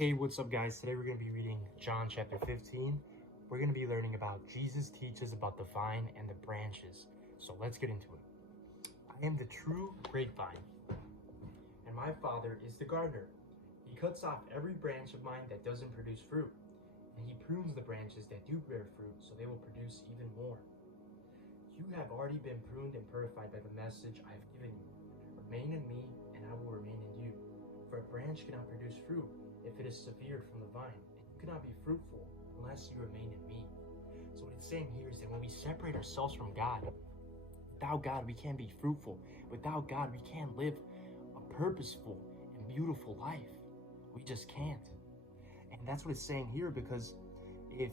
Hey, what's up guys? Today we're going to be reading John chapter 15. We're going to be learning about Jesus teaches about the vine and the branches. So let's get into it. I am the true grapevine, and my Father is the gardener. He cuts off every branch of mine that doesn't produce fruit, and he prunes the branches that do bear fruit so they will produce even more. You have already been pruned and purified by the message I have given you. Remain in me, and I will remain in you. For a branch cannot produce fruit if it is severed from the vine, and you cannot be fruitful unless you remain in me. So what it's saying here is that when we separate ourselves from God, without God we can't be fruitful. Without God we can't live a purposeful and beautiful life. We just can't. And that's what it's saying here, because if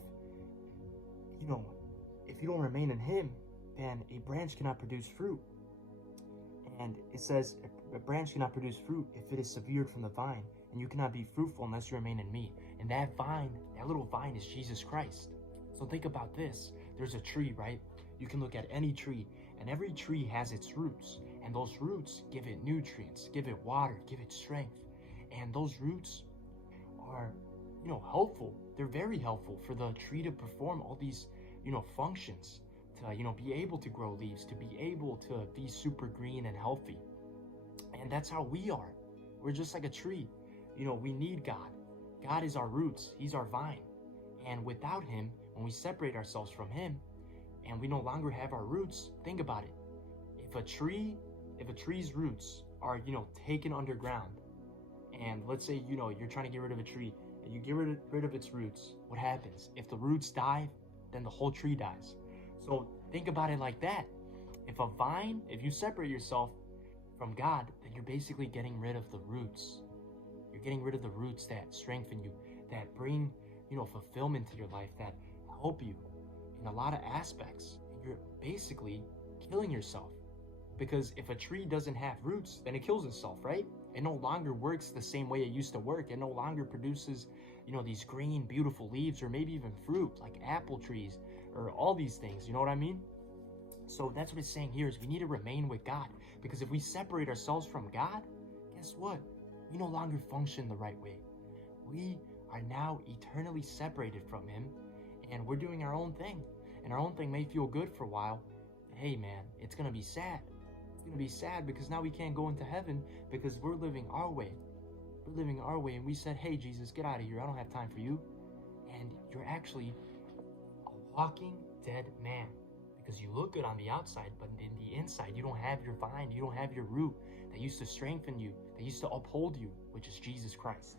you don't remain in him, then a branch cannot produce fruit. And it says a branch cannot produce fruit if it is severed from the vine, and you cannot be fruitful unless you remain in me. And that vine, that little vine, is Jesus Christ. So think about this. There's a tree, right? You can look at any tree, and every tree has its roots, and those roots give it nutrients, give it water, give it strength. And those roots are, helpful. They're very helpful for the tree to perform all these, functions, to, be able to grow leaves, to be able to be super green and healthy. And that's how we are. We're just like a tree. We need God. God is our roots. He's our vine. And without him, when we separate ourselves from him and we no longer have our roots, think about it. If a tree's roots are, taken underground, and let's say, you're trying to get rid of a tree and you get rid of its roots, what happens? If the roots die, then the whole tree dies. So think about it like that. If you separate yourself from God, then you're basically getting rid of the roots. You're getting rid of the roots that strengthen you, that bring, fulfillment to your life, that help you in a lot of aspects. And you're basically killing yourself. Because if a tree doesn't have roots, then it kills itself, right? It no longer works the same way it used to work. It no longer produces, these green, beautiful leaves, or maybe even fruit, like apple trees, or all these things, you know what I mean? So that's what it's saying here, is we need to remain with God. Because if we separate ourselves from God, guess what? We no longer function the right way. We are now eternally separated from him, and we're doing our own thing. And our own thing may feel good for a while. Hey man, it's going to be sad. It's going to be sad because now we can't go into heaven because we're living our way. We're living our way, and we said, hey Jesus, get out of here. I don't have time for you. And you're actually a walking dead man. Because you look good on the outside, but in the inside, you don't have your vine, you don't have your root that used to strengthen you, that used to uphold you, which is Jesus Christ.